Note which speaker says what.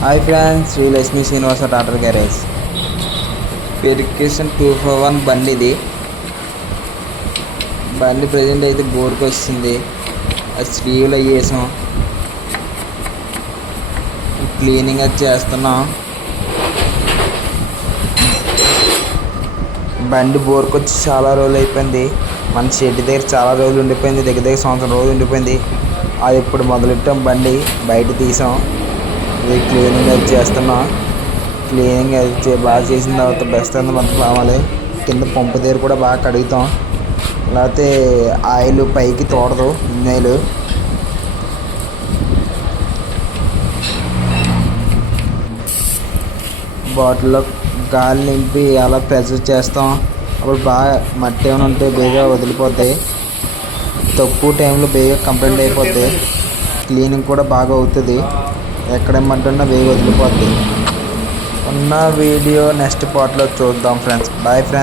Speaker 1: Hi friends Shri Lakshmi Srinivasa టాటర్ garage. పెరికేషన్ two four one బండి ఇది. బండి ప్రజెంట్ అయితే బోర్కి వచ్చింది అది స్లీవ్లో వేసాం. క్లీనింగ్ అది చేస్తున్నాం. బండి బోర్కి వచ్చి చాలా రోజులు అయిపోయింది. మన షెడ్ దగ్గర చాలా రోజులు ఉండిపోయింది. దగ్గర దగ్గర సంవత్సరం రోజులు ఉండిపోయింది. అది ఇప్పుడు మొదలెట్టాం బండి. బయట తీసాం. ఇది క్లీనింగ్ అది చేస్తున్నాం. క్లీనింగ్ అది బాగా చేసిన తర్వాత బెస్ట్ అంత మనకు కావాలి కింద పంపు దగ్గర కూడా బాగా కడుగుతాం. లేకపోతే ఆయిల్ పైకి తోడదు ఇంజన్ బాటిల్లో గాలి నింపి అలా ప్రెజర్ చేస్తాం. అప్పుడు బాగా మట్టి ఏమైనా ఉంటే బేగా వదిలిపోతాయి. తక్కువ టైంలో బేగా కంప్లీట్ అయిపోతాయి. క్లీనింగ్ కూడా బాగా అవుతుంది. ఎక్కడ వేగి వదిలిపోద్ది. ఉన్న వీడియో నెక్స్ట్ పార్ట్లో చూద్దాం ఫ్రెండ్స్ బాయ్ ఫ్రెండ్స్